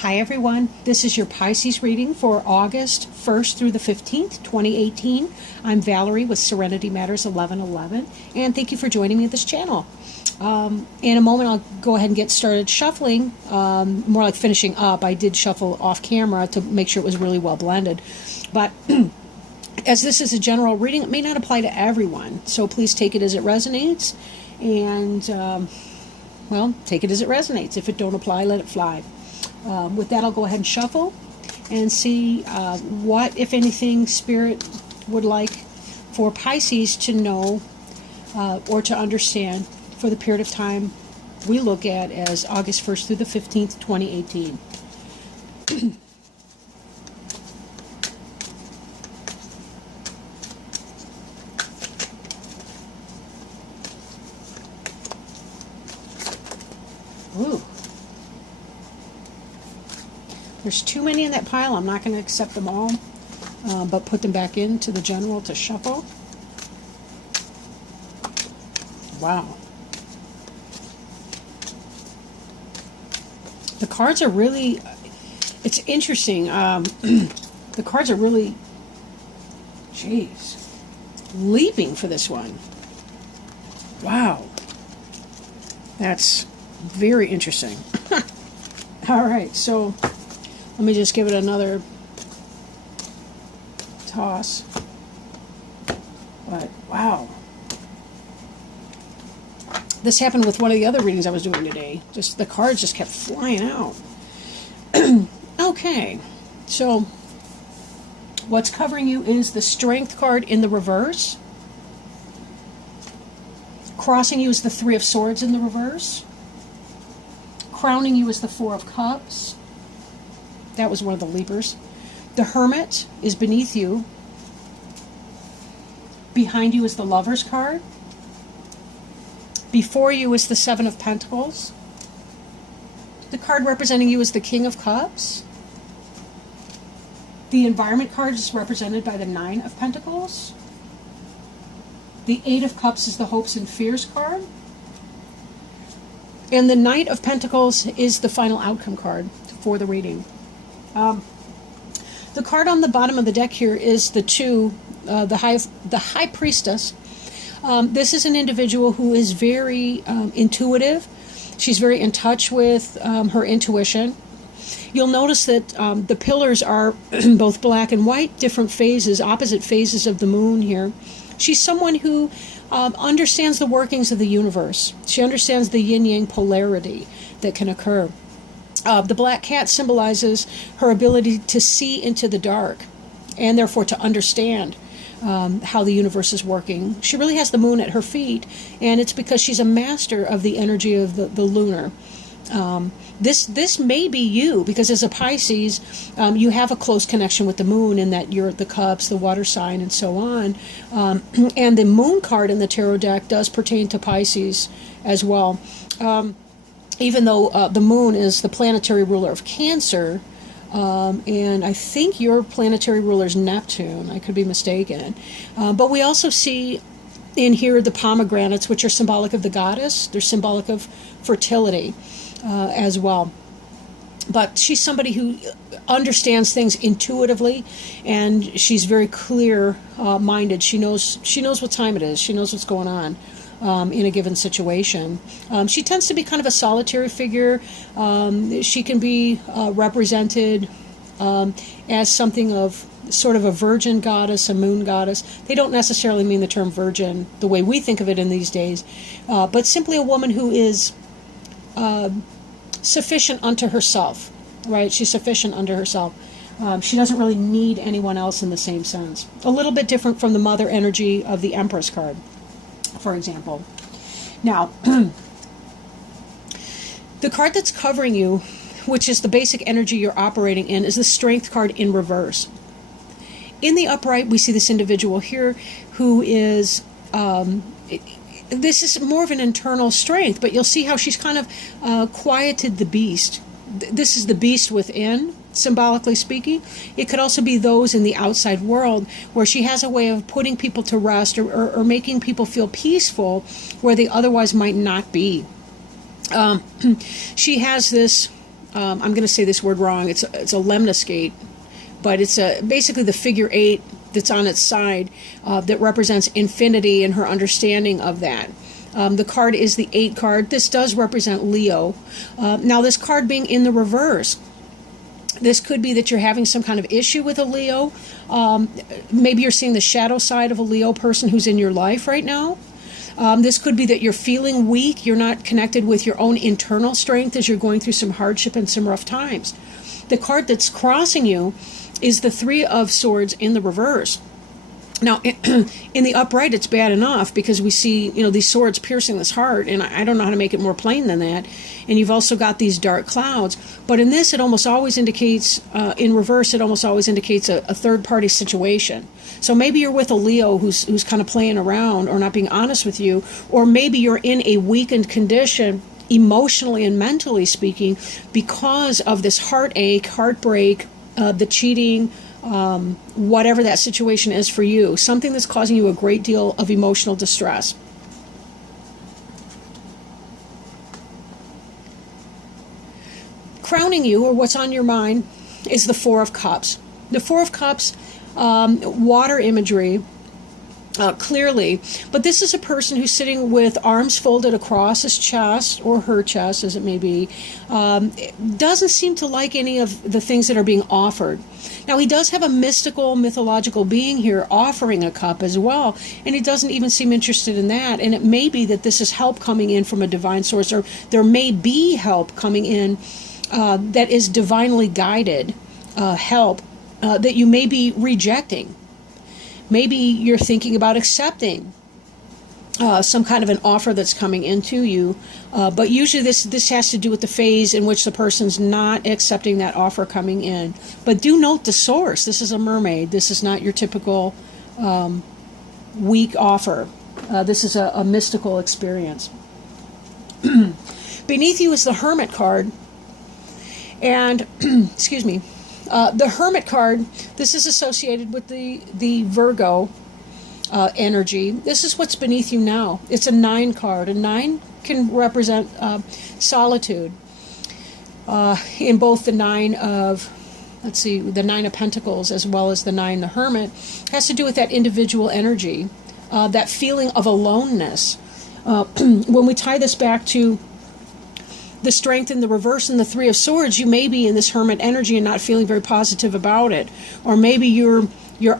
Hi everyone, this is your Pisces reading for August 1st through the 15th, 2018. I'm Valerie with Serenity Matters 1111, and thank you for joining me at this channel. In a moment I'll go ahead and get started shuffling, more like finishing up. I did shuffle off camera to make sure it was really well blended, but as this is a general reading, it may not apply to everyone, so please take it as it resonates, and well, take it as it resonates. If it don't apply, let it fly. With that, I'll go ahead and shuffle and see what, if anything, Spirit would like for Pisces to know or to understand for the period of time we look at as August 1st through the 15th, 2018. Ooh. There's too many in that pile. I'm not going to accept them all, but put them back into the general to shuffle. Wow. The cards are really, it's interesting. The cards are really, jeez, leaping for this one. Wow. That's very interesting. All right, so let me just give it another toss. But, wow. This happened with one of the other readings I was doing today. Just the cards just kept flying out. Okay, so what's covering you is the Strength card in the reverse. Crossing you is the Three of Swords in the reverse. Crowning you is the Four of Cups. That was one of the leapers. The Hermit is beneath you. Behind you is the Lover's card. Before you is the Seven of Pentacles. The card representing you is the King of Cups. The Environment card is represented by the Nine of Pentacles. The Eight of Cups is the Hopes and Fears card. And the Knight of Pentacles is the final outcome card for the reading. The card on the bottom of the deck here is the High Priestess. This is an individual who is very intuitive. She's very in touch with her intuition. You'll notice that the pillars are both black and white, different phases, opposite phases of the moon here. She's someone who understands the workings of the universe. She understands the yin-yang polarity that can occur. The black cat symbolizes her ability to see into the dark and therefore to understand how the universe is working. She really has the moon at her feet, and it's because she's a master of the energy of the lunar. This may be you, because as a Pisces, you have a close connection with the moon in that you're the cups, the water sign, and so on. And the moon card in the tarot deck does pertain to Pisces as well. Even though the moon is the planetary ruler of Cancer, and I think your planetary ruler is Neptune. I could be mistaken. But we also see in here the pomegranates, which are symbolic of the goddess. They're symbolic of fertility as well. But she's somebody who understands things intuitively, and she's very clear-minded. She knows what time it is. She knows what's going on in a given situation. She tends to be kind of a solitary figure. She can be represented as something of sort of a virgin goddess, a moon goddess. They don't necessarily mean the term virgin the way we think of it in these days, but simply a woman who is sufficient unto herself, right? She's sufficient unto herself. She doesn't really need anyone else in the same sense. A little bit different from the mother energy of the Empress card, for example. Now, the card that's covering you, which is the basic energy you're operating in, is the Strength card in reverse. In the upright, we see this individual here who is, this is more of an internal strength, but you'll see how she's kind of quieted the beast. This is the beast within, symbolically speaking. It could also be those in the outside world where she has a way of putting people to rest or making people feel peaceful where they otherwise might not be. She has this I'm going to say this word wrong. It's a lemniscate, but it's basically the figure 8 that's on its side that represents infinity and her understanding of that. The card is the 8 card. This does represent Leo. Now, this card being in the reverse, this could be that you're having some kind of issue with a Leo. Maybe you're seeing the shadow side of a Leo person who's in your life right now. This could be that you're feeling weak. You're not connected with your own internal strength as you're going through some hardship and some rough times. The card that's crossing you is the 3 of Swords in the reverse. Now, in the upright, it's bad enough because we see, these swords piercing this heart, and I don't know how to make it more plain than that. And you've also got these dark clouds. But in this, it almost always indicates, in reverse, it almost always indicates a third-party situation. So maybe you're with a Leo who's kind of playing around or not being honest with you, or maybe you're in a weakened condition, emotionally and mentally speaking, because of this heartache, heartbreak, the cheating, whatever that situation is for you, something that's causing you a great deal of emotional distress. Crowning you, or what's on your mind, is the 4 of Cups. The 4 of Cups, water imagery, clearly, but this is a person who's sitting with arms folded across his chest, or her chest, as it may be, doesn't seem to like any of the things that are being offered. Now, he does have a mystical, mythological being here offering a cup as well, and he doesn't even seem interested in that. And it may be that this is help coming in from a divine source, or there may be help coming in that is divinely guided help that you may be rejecting. Maybe you're thinking about accepting some kind of an offer that's coming into you, but usually this has to do with the phase in which the person's not accepting that offer coming in. But do note the source. This is a mermaid. This is not your typical weak offer. This is a mystical experience. Beneath you is the Hermit card. And, excuse me, the Hermit card, this is associated with the Virgo energy. This is what's beneath you now. It's a 9 card. A 9 can represent solitude. In both the 9 of, the 9 of Pentacles as well as the 9, the Hermit, has to do with that individual energy, that feeling of aloneness. When we tie this back to the Strength in the reverse and the 3 of Swords, you may be in this Hermit energy and not feeling very positive about it. Or maybe you're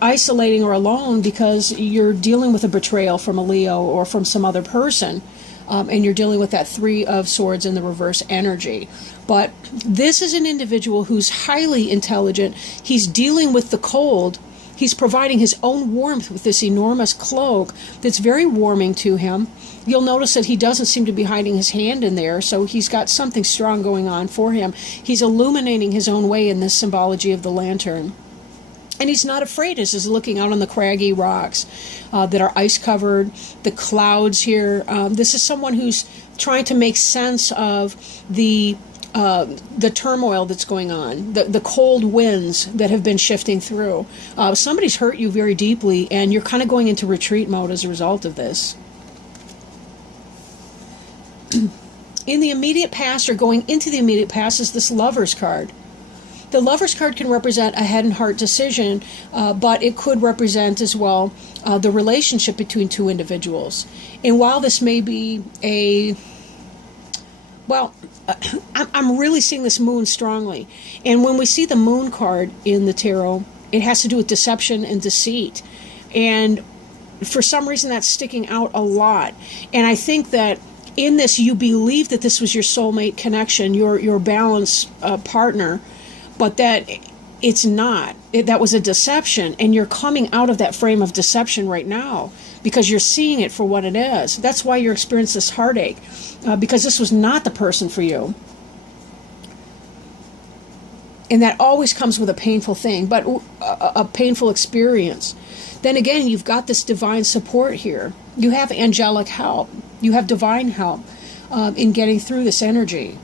isolating or alone because you're dealing with a betrayal from a Leo or from some other person, and you're dealing with that 3 of Swords in the reverse energy. But this is an individual who's highly intelligent. He's dealing with the cold. He's providing his own warmth with this enormous cloak that's very warming to him. You'll notice that he doesn't seem to be hiding his hand in there, so he's got something strong going on for him. He's illuminating his own way in this symbology of the lantern. And he's not afraid as he's looking out on the craggy rocks that are ice-covered, the clouds here. This is someone who's trying to make sense of the turmoil that's going on, the cold winds that have been shifting through. Somebody's hurt you very deeply, and you're kind of going into retreat mode as a result of this. In the immediate past, or going into the immediate past, is this Lover's card. The Lover's card can represent a head and heart decision, but it could represent as well the relationship between two individuals. And while this may be I'm really seeing this moon strongly. And when we see the moon card in the tarot, it has to do with deception and deceit. And for some reason, that's sticking out a lot. And I think that in this, you believe that this was your soulmate connection, your balance partner, but that it's not. That was a deception, and you're coming out of that frame of deception right now because you're seeing it for what it is. That's why you're experiencing this heartache, because this was not the person for you. And that always comes with a painful thing, but a painful experience. Then again, you've got this divine support here. You have angelic help. You have divine help in getting through this energy.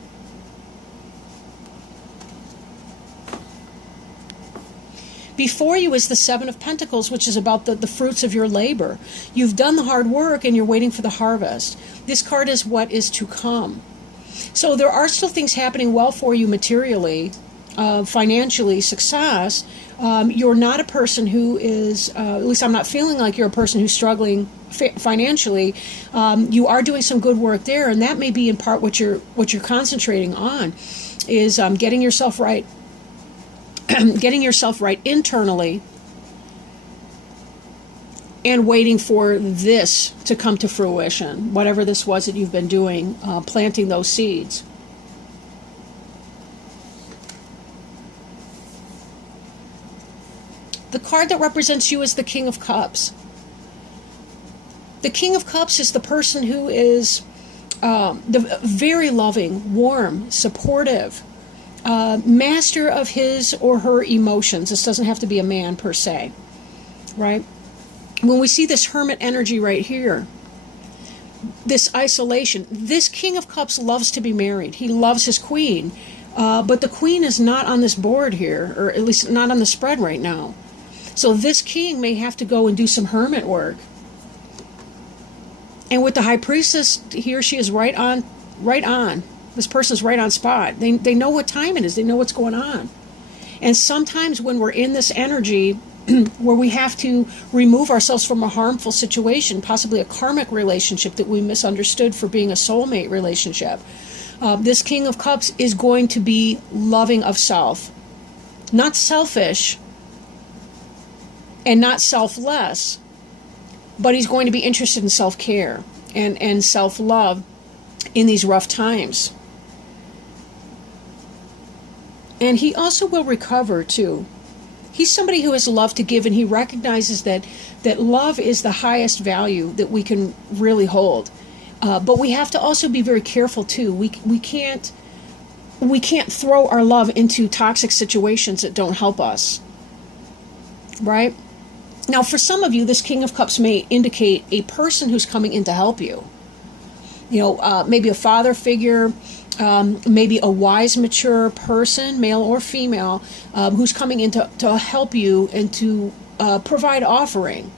Before you is the 7 of Pentacles, which is about the fruits of your labor. You've done the hard work and you're waiting for the harvest. This card is what is to come. So there are still things happening well for you materially, financially, success. You're not a person who is, at least I'm not feeling like you're a person who's struggling financially. You are doing some good work there, and that may be in part what you're concentrating on, is getting yourself right, getting yourself right internally, and waiting for this to come to fruition, whatever this was that you've been doing, planting those seeds. The card that represents you is the King of Cups. The King of Cups is the person who is very loving, warm, supportive, master of his or her emotions. This doesn't have to be a man per se, right? When we see this hermit energy right here, this isolation, this King of Cups loves to be married. He loves his queen, but the queen is not on this board here, or at least not on the spread right now. So this king may have to go and do some hermit work. And with the High Priestess, he or she is right on. This person's right on spot. They know what time it is. They know what's going on. And sometimes when we're in this energy where we have to remove ourselves from a harmful situation, possibly a karmic relationship that we misunderstood for being a soulmate relationship, this King of Cups is going to be loving of self. Not selfish and not selfless, but he's going to be interested in self-care and self-love in these rough times. And he also will recover too. He's somebody who has love to give, and he recognizes that love is the highest value that we can really hold. But we have to also be very careful too. We can't throw our love into toxic situations that don't help us. Right? Now, for some of you, this King of Cups may indicate a person who's coming in to help you. You know, maybe a father figure, maybe a wise, mature person, male or female, who's coming in to help you and to provide offering,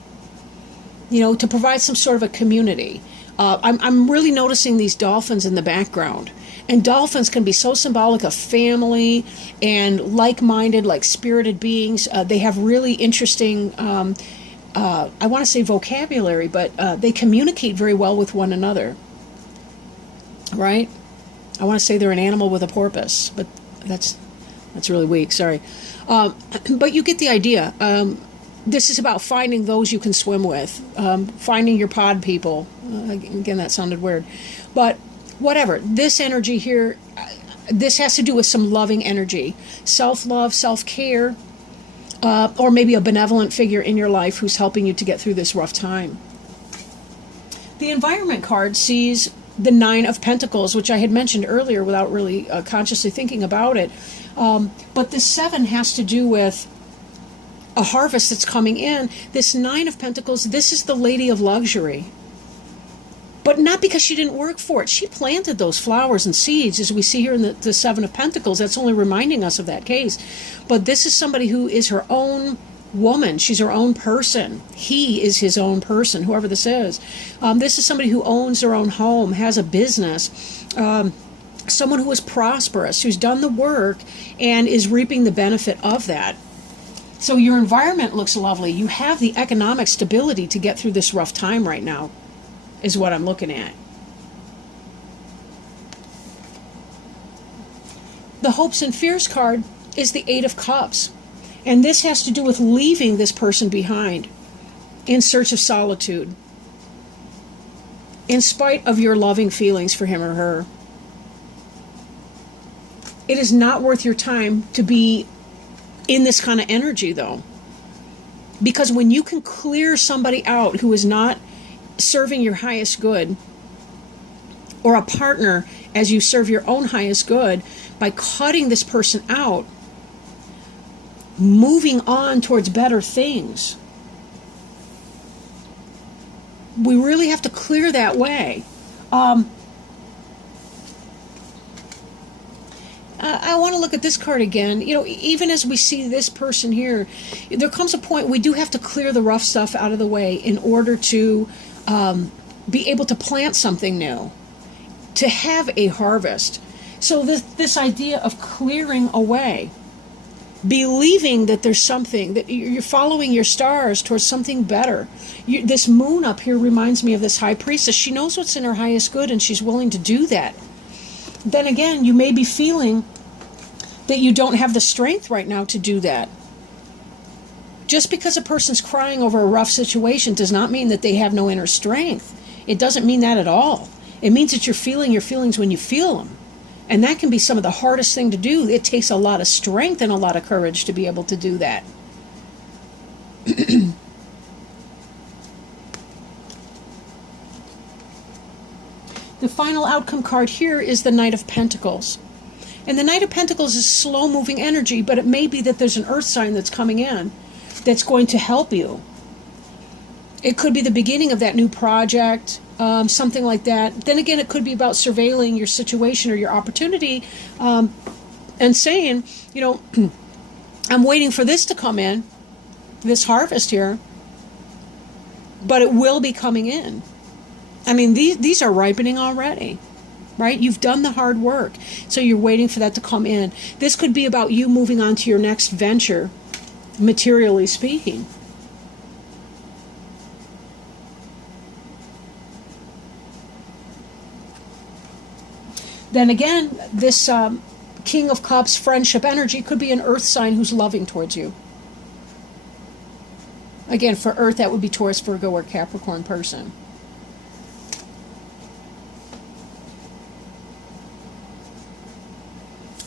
you know, to provide some sort of a community. I'm really noticing these dolphins in the background. And dolphins can be so symbolic of family and like-minded, like spirited beings. They have really interesting, I want to say vocabulary, but they communicate very well with one another. Right? I want to say they're an animal with a porpoise, but that's really weak, sorry. But you get the idea. This is about finding those you can swim with, finding your pod people. Again, that sounded weird. But whatever, this energy here, this has to do with some loving energy, self-love, self-care, or maybe a benevolent figure in your life who's helping you to get through this rough time. The Environment card sees the Nine of Pentacles, which I had mentioned earlier without really consciously thinking about it. But the Seven has to do with a harvest that's coming in. This Nine of Pentacles, this is the Lady of Luxury. But not because she didn't work for it. She planted those flowers and seeds, as we see here in the Seven of Pentacles. That's only reminding us of that case. But this is somebody who is her own woman. She's her own person. He is his own person, whoever this is. This is somebody who owns their own home, has a business, someone who is prosperous, who's done the work and is reaping the benefit of that. So your environment looks lovely. You have the economic stability to get through this rough time right now, is what I'm looking at. The Hopes and Fears card is the Eight of Cups. And this has to do with leaving this person behind in search of solitude, in spite of your loving feelings for him or her. It is not worth your time to be in this kind of energy, though. Because when you can clear somebody out who is not serving your highest good, or a partner as you serve your own highest good, by cutting this person out, moving on towards better things. We really have to clear that way. I want to look at this card again. You know, even as we see this person here, there comes a point we do have to clear the rough stuff out of the way in order to be able to plant something new, to have a harvest. So this idea of clearing away, believing that there's something, that you're following your stars towards something better. This moon up here reminds me of this high priestess. She knows what's in her highest good, and she's willing to do that. Then again, you may be feeling that you don't have the strength right now to do that. Just because a person's crying over a rough situation does not mean that they have no inner strength. It doesn't mean that at all. It means that you're feeling your feelings when you feel them. And that can be some of the hardest thing to do. It takes a lot of strength and a lot of courage to be able to do that. The final outcome card here is the Knight of Pentacles. And the Knight of Pentacles is slow-moving energy, but it may be that there's an earth sign that's coming in that's going to help you. It could be the beginning of that new project, something like that. Then again, it could be about surveilling your situation or your opportunity and saying, you know, I'm waiting for this to come in, this harvest here, but it will be coming in. I mean, these are ripening already, right? You've done the hard work, so you're waiting for that to come in. This could be about you moving on to your next venture, materially speaking. Then again, this King of Cups friendship energy could be an earth sign who's loving towards you. Again, for earth, that would be Taurus, Virgo, or Capricorn person.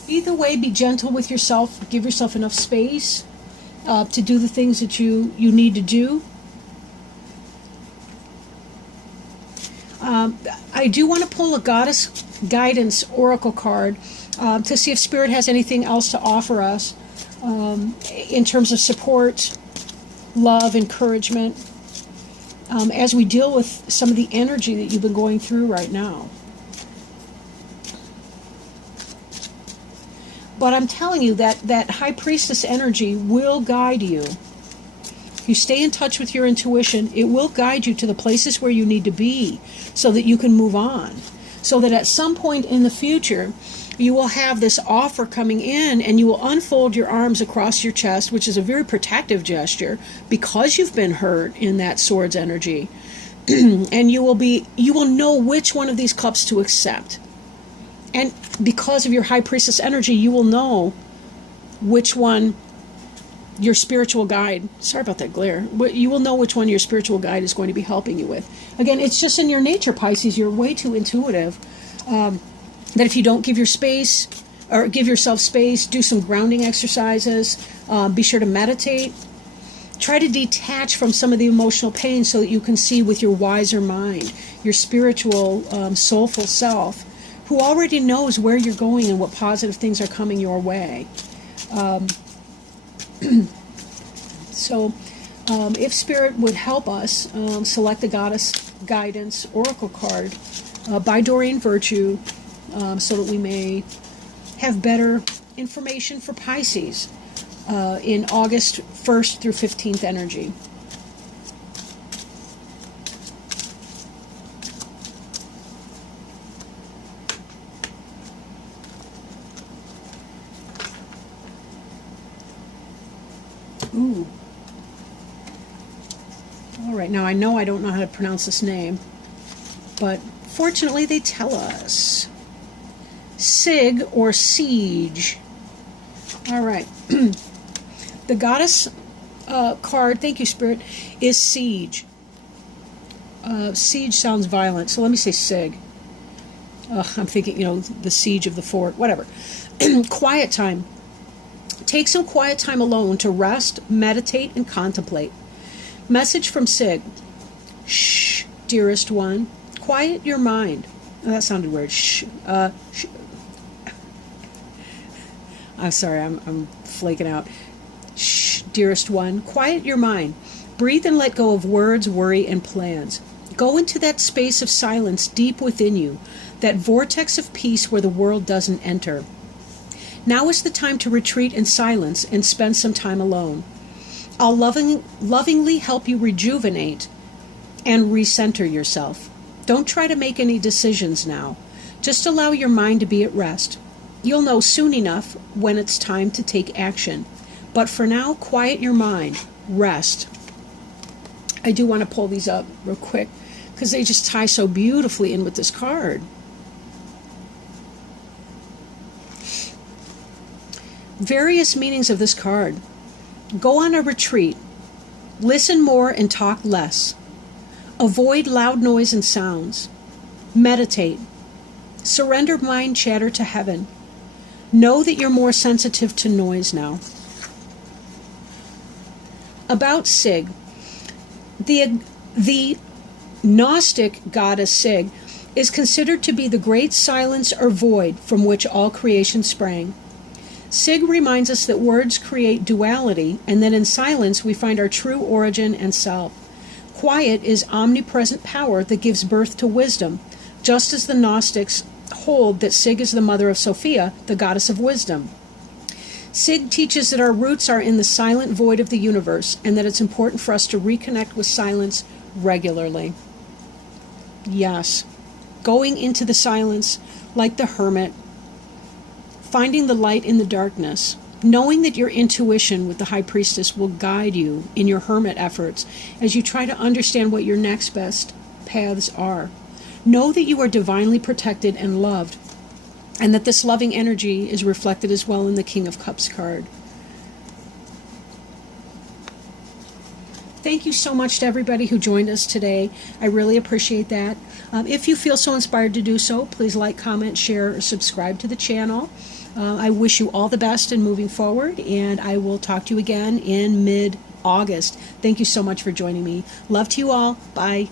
Either way, be gentle with yourself. Give yourself enough space to do the things that you need to do. I do want to pull a Goddess Guidance Oracle card to see if Spirit has anything else to offer us in terms of support, love, encouragement, as we deal with some of the energy that you've been going through right now. But I'm telling you that High Priestess energy will guide you. If you stay in touch with your intuition, it will guide you to the places where you need to be so that you can move on. So that at some point in the future, you will have this offer coming in and you will unfold your arms across your chest, which is a very protective gesture because you've been hurt in that Swords energy. And you will know which one of these cups to accept. And because of your High Priestess energy, you will know which one your spiritual guide, sorry about that glare, you will know which one your spiritual guide is going to be helping you with. Again, it's just in your nature, Pisces. You're way too intuitive. That if you don't give yourself space, do some grounding exercises, be sure to meditate. Try to detach from some of the emotional pain so that you can see with your wiser mind, your spiritual, soulful self, who already knows where you're going and what positive things are coming your way. So if Spirit would help us select the Goddess Guidance Oracle card by Doreen Virtue so that we may have better information for Pisces in August 1st through 15th energy. Ooh. All right, now I know I don't know how to pronounce this name, but fortunately they tell us. Sig or Siege. All right. The Goddess card, thank you, Spirit, is Siege. Siege sounds violent, so let me say Sig. I'm thinking, the siege of the fort, whatever. Quiet time. Take some quiet time alone to rest, meditate, and contemplate. Message from Sig. Shh, dearest one. Quiet your mind. Oh, that sounded weird. Shh. I'm sorry, I'm flaking out. Shh, dearest one. Quiet your mind. Breathe and let go of words, worry, and plans. Go into that space of silence deep within you, that vortex of peace where the world doesn't enter. Now is the time to retreat in silence and spend some time alone. I'll lovingly help you rejuvenate and recenter yourself. Don't try to make any decisions now. Just allow your mind to be at rest. You'll know soon enough when it's time to take action. But for now, quiet your mind. Rest. I do want to pull these up real quick because they just tie so beautifully in with this card. Various meanings of this card. Go on a retreat. Listen more and talk less. Avoid loud noise and sounds. Meditate. Surrender mind chatter to heaven. Know that you're more sensitive to noise now. About Sig. The Gnostic goddess Sig is considered to be the great silence or void from which all creation sprang. Sig reminds us that words create duality, and that in silence we find our true origin and self. Quiet is omnipresent power that gives birth to wisdom, just as the Gnostics hold that Sig is the mother of Sophia, the goddess of wisdom. Sig teaches that our roots are in the silent void of the universe, and that it's important for us to reconnect with silence regularly. Yes, going into the silence like the hermit, finding the light in the darkness, knowing that your intuition with the High Priestess will guide you in your hermit efforts as you try to understand what your next best paths are. Know that you are divinely protected and loved, and that this loving energy is reflected as well in the King of Cups card. Thank you so much to everybody who joined us today. I really appreciate that. If you feel so inspired to do so, please like, comment, share, or subscribe to the channel. I wish you all the best in moving forward, and I will talk to you again in mid-August. Thank you so much for joining me. Love to you all. Bye.